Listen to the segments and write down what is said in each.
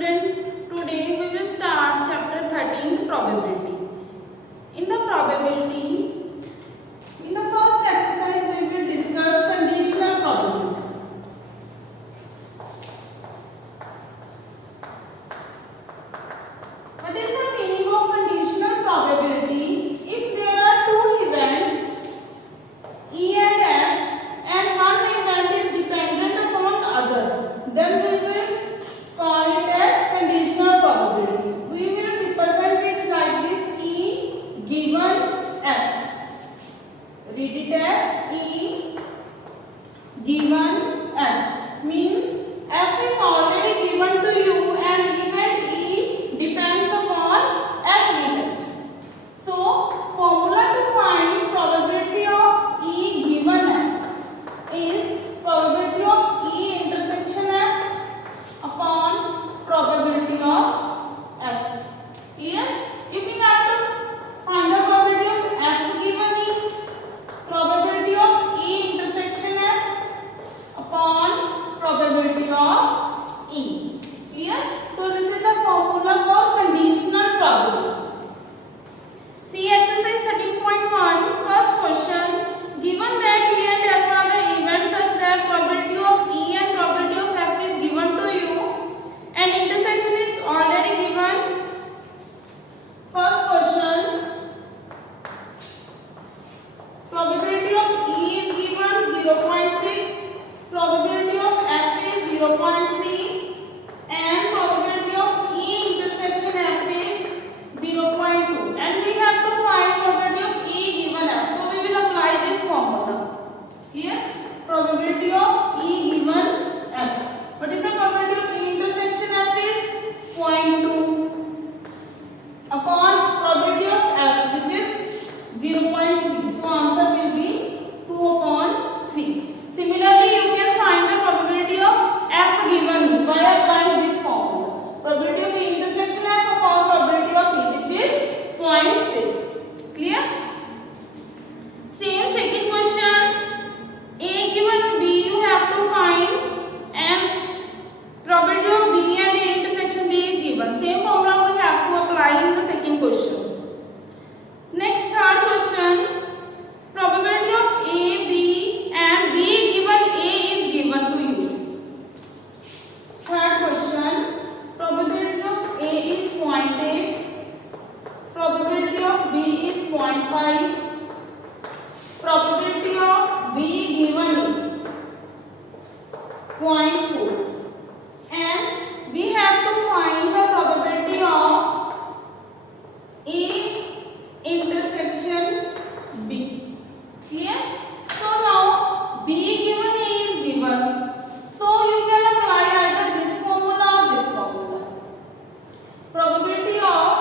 students, today we will start chapter 13, probability. In the probability, in the first exercise we will discuss conditional probability. What is the meaning of conditional probability? If there are two events, E and F, and one event is dependent upon other, then we will call it as conditional probability. We will represent it like this: E given F. Read it as E given F. Means F is already given to you and event E depends upon F event. So, formula to find probability of E given F is probability of E intersection F upon probability of F. Clear? If we have to find the probability of F given E, probability of E intersection F upon probability of E. Clear? So this is the formula for conditional probability. See exercise 13.1. First question. Given that E and F are the events such that probability of E and probability of F is given to you and intersection is already given. First question. Probability of E is given 0.6. Probability of F is 0.3. And probability of E intersection F is 0.2. And we have to find probability of E given F. So we will apply this formula. Here, probability of E given F. What is the probability of E intersection F is 0.2 upon probability of F, which is 0.3. So answer will be 2 upon 3. Similarly, you can find the probability of F given E by applying this formula. Probability of E intersection F upon probability of E, which is 0.6. Clear? Same second question. A given B, you have to find, and probability of B and A intersection B is given. Same formula we have to apply in the second question. Next, third question. Probability of A, B and B given A is given to you. Third question. Probability of A is 0.8. Probability of B is 0.5. Probability of B given E 0.4. And we have to find the probability of A intersection B. Clear? So now B given A is given. So you can apply either this formula or this formula. Probability of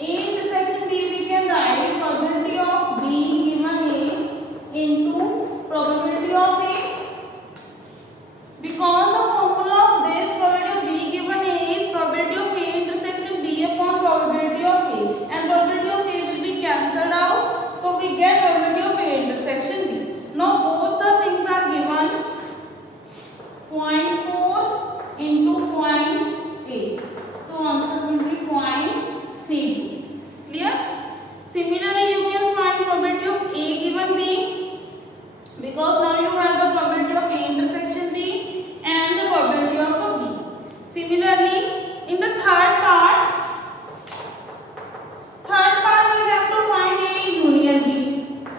A intersection B, we can write probability of B given A into probability of A. Because the formula of this probability of B given A is probability of A intersection B upon probability of A, and probability of A will be cancelled out. So we get probability of A intersection B. Now both the things are given 0.4 into 0.8. So answer will be 0.3. Clear? Similarly, you can find probability of A given B, because now you have the probability of A intersection B and the probability of a B. Similarly, in the third part we have to find A union B.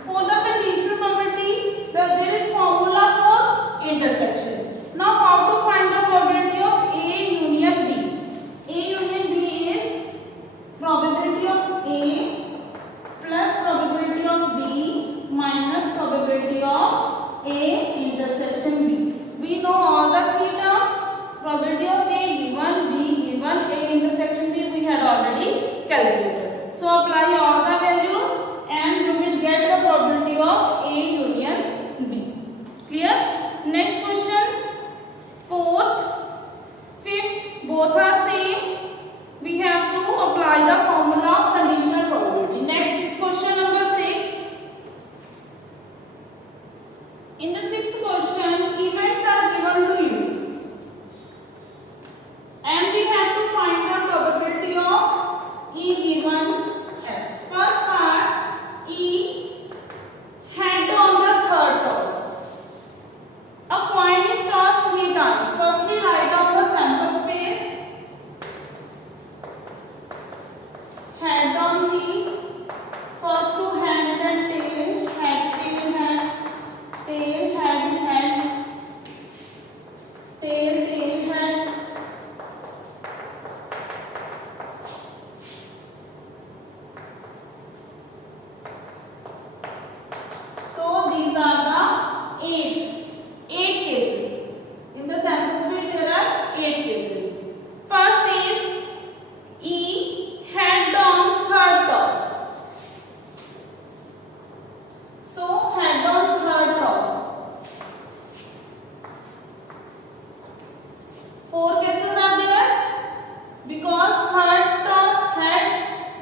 For the conditional probability, there is formula for intersection. Now how to find the probability of A union B? A union B is probability of A plus probability of B minus probability of A intersection B. We know all the three terms. Probability of A given, B given, A intersection B we had already calculated. So apply all the values and you will get the probability of A union B. Clear? Next question. Fourth, fifth, both are same. We have to apply the formula of conditional probability. Next question number 6. In the sixth question, events are given to you and tail, tail head. So these are the eight cases. In the sample space there are 8 cases. First is E, head on third toss. So head on third toss. 4 cases are there because third toss head,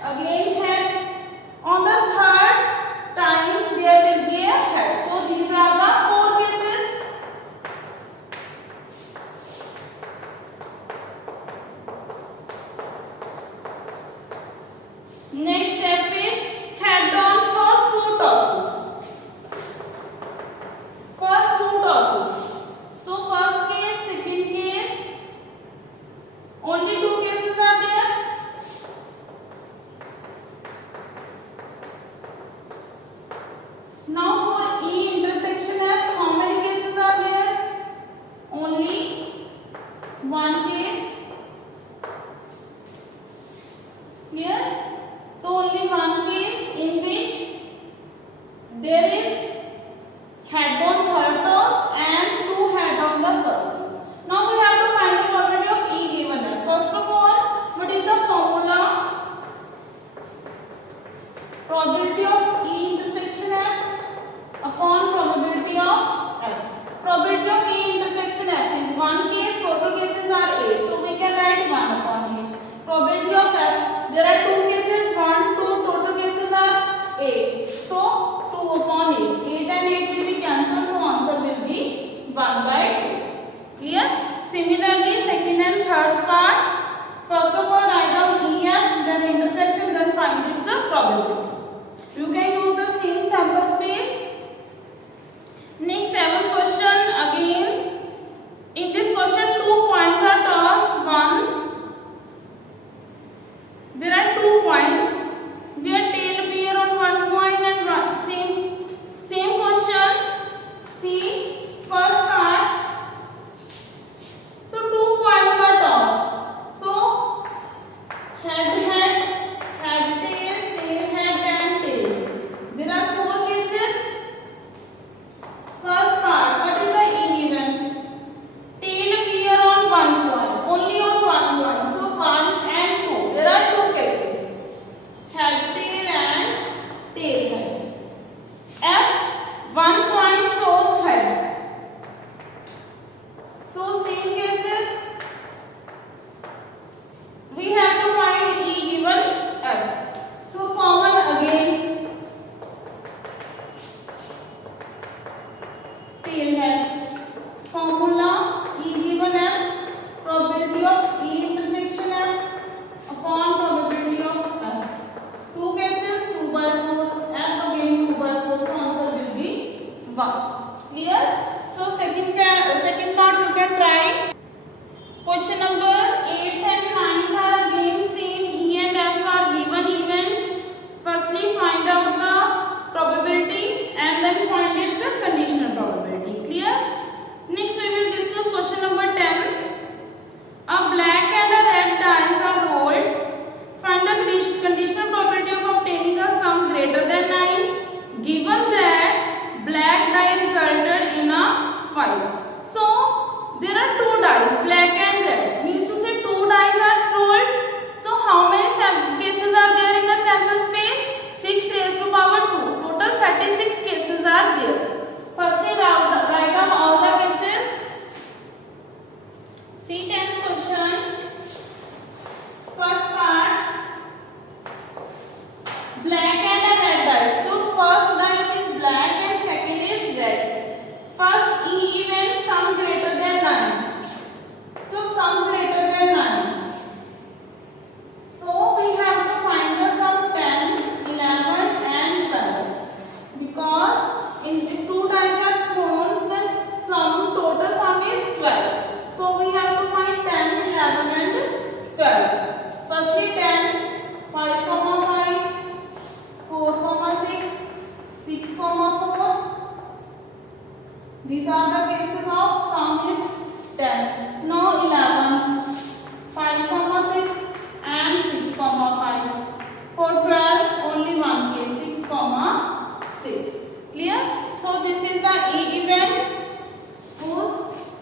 again head. On the third time there will be a head. So these are the 4 cases. Next step is head on first 2 tosses. First 2 tosses. So first case, second case, only 2 cases are there. Now for E intersection S, how many cases are there? Only 1 case. Here. So only 1 case in which there is head on third toss and 2 head on the first toss. Now we have to find the probability of E given here. First of all, what is the formula? Probability of E intersection F upon probability of F. Probability of E intersection F is 1 case, total cases are 8. So we can write 1 upon 8. Probability of F, there are 2 cases, 1, 2, total cases are 8. So 2 upon 8. 8 and 8 will be cancelled, so answer will be 1 by 2. Clear? Similarly, second and third parts. First of all, write down EF, then intersection, then find its probability. You can use the same sample space. Next 7th question again. In this question, 2 coins are tossed once. There are 2 coins where tail appear on 1 coin and same question. See first part. So 2 coins are tossed. So head, head, head, tail, tail, head and tail. There are 4 cases. First part, what is the E given? Tail appear on 1 coin, only on 1 coin. So 1 and 2. There are 2 cases. Head, tail and tail head. F, 1 coin shows head. So same cases. We have to find E given F. So common again. Tail head. Formula E given F. Probability of E intersection F upon probability of F. 2 cases, 2 by 4. F again 2 by 4. So answer will be 1. Clear? So second part you can try. Question number 8th and 9th are again same. E and F are given events. Firstly find out the probability and then find its conditional probability. Clear? Next we will discuss question number 10th. A black and a red dice are rolled. Find the conditional probability of obtaining a sum greater than 9 given that black die resulted in a 5. So there are 2 dice, black and red. Means to say 2 dice are rolled. So how many cases are there in the sample space? 6 raised to power 2. Total 36 cases are there. Firstly write down all the cases. See 10th question. First part, black and a red dice. So first dice is black and second is red. First E event sum greater than 9. So sum greater than 9. So we have to find the sum 10, 11 and 12. Because if 2 dice are thrown, then total sum is 12. So we have to find 10. Now 11, 5 comma 6 and 6 comma 5. For 12 only one case, 6 comma 6. Clear? So this is the E event whose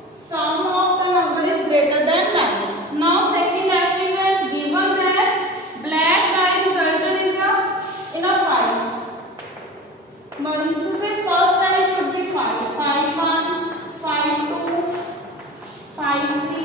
sum of the number is greater than 9. Now second F event, given that black die resulted is in a 5. Now you should say first die should be 5. 5 1, 5 2, 5 3.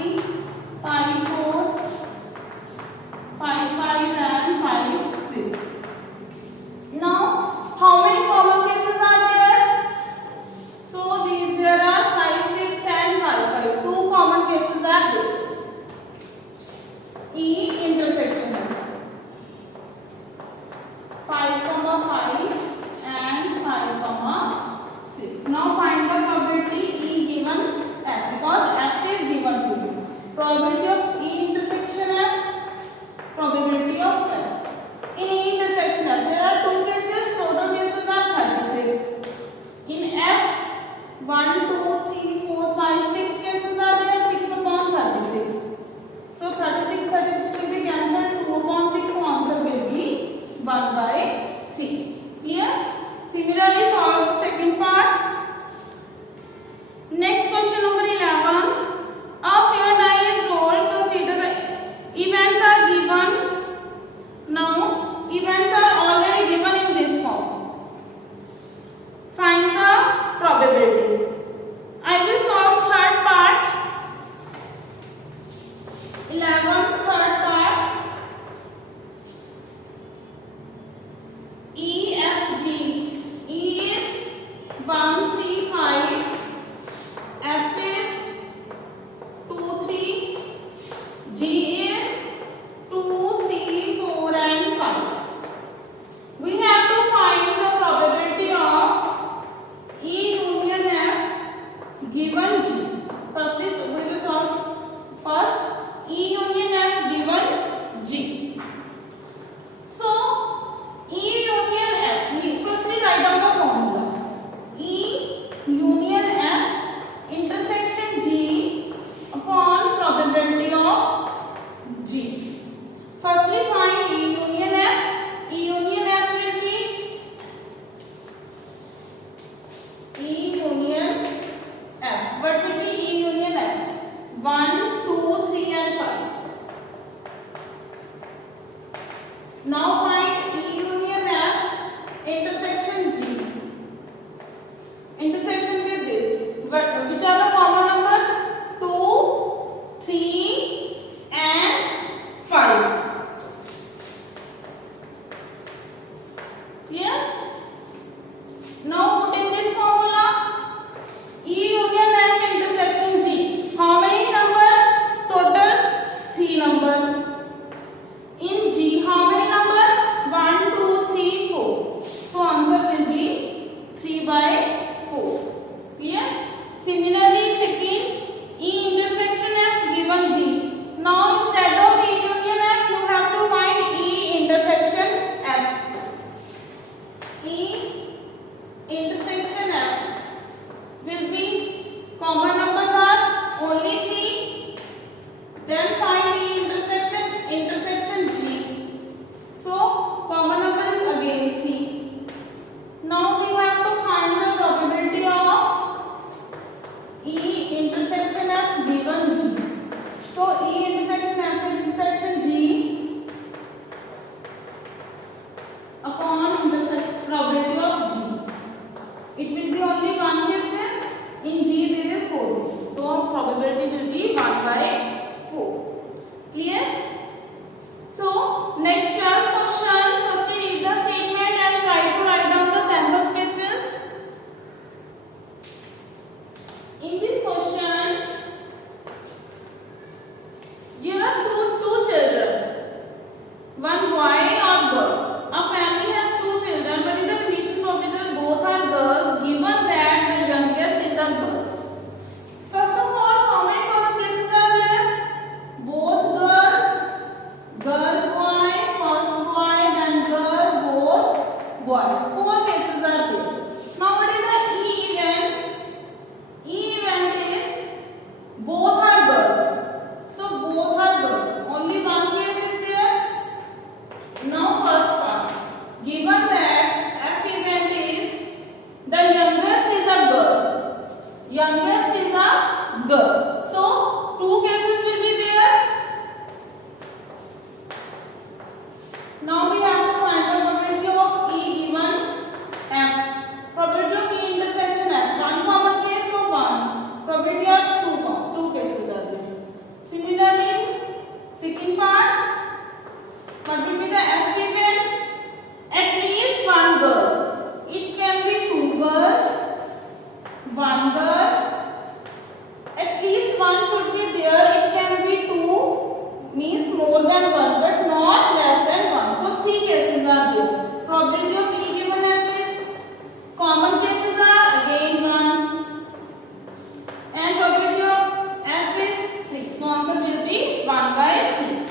1/3.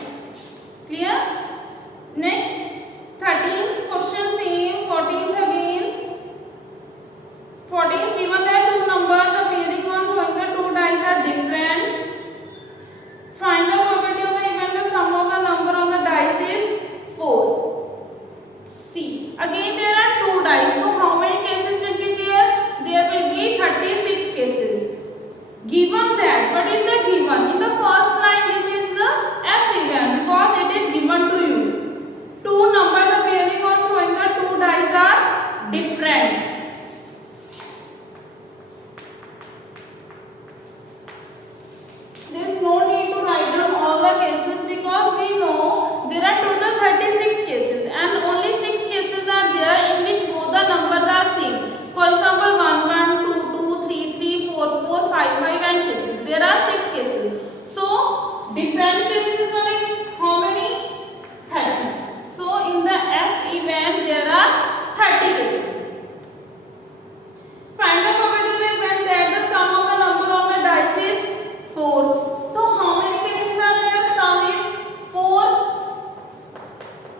Clear? Next 13th question same. 14th again. 14th given that two numbers appearing on throwing the two dice are different. Find the probability of the event the sum of the number on the dice is 4. See, again there are two dice. So how many cases will be there? There will be 36 cases. Given that, what is the given? In the first line, this is the F event because it is given to you. Two numbers appearing on throwing the two dice are different. There is no need to write down all the cases because we know there are total 36 cases and only 6 cases are there in which both the numbers are same. For example, 1, 1, 2, 2, 3, 3, 4, 4, 5, 5 and 6, 6. There are 6 cases. So, different cases like how many? 30. So, in the F event there are 30 cases. Find the probability of the event that the sum of the number on the dice is 4. So, how many cases are there? Sum is 4,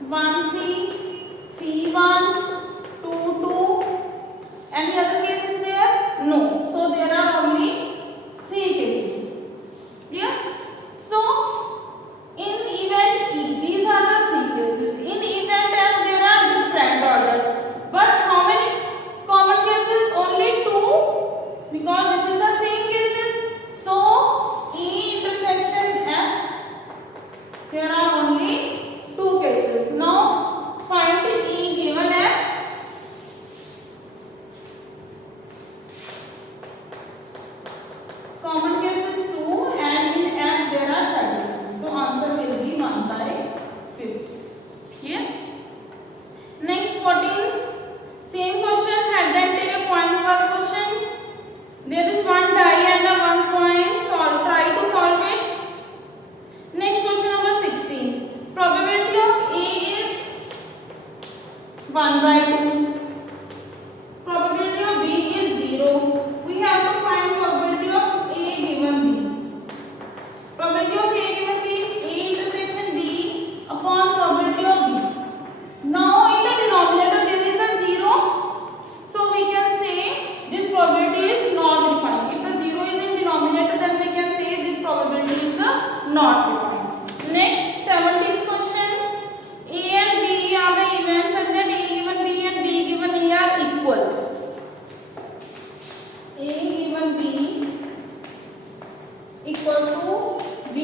1, 3, 3, 1, 2, 2. Any other case is there? No. So, there are only 3 cases. Yeah? So, in event E, these are the 3 cases. In event F, there are different order. But how many common cases? Only 2 because this is the same cases. So, E intersection F, there are only 2 cases. Now, find E given F. Common cases 2 and in F there are 30. So, answer will be 1/50. Yeah? Next 14th. Same question, head and tail point per question. There is one die and a 1 point. Try to solve it. Next question number 16. Probability of A is 1/2. Probability of B is 0. We have to find probability of A given B. Probability of A given B is A intersection B upon probability of B. Now in the denominator there is a 0. So we can say this probability is not defined. If the 0 is in denominator then we can say this probability is not defined. Next 17th question. A and B are the events such that A given B and B given A are equal. A given B equals to B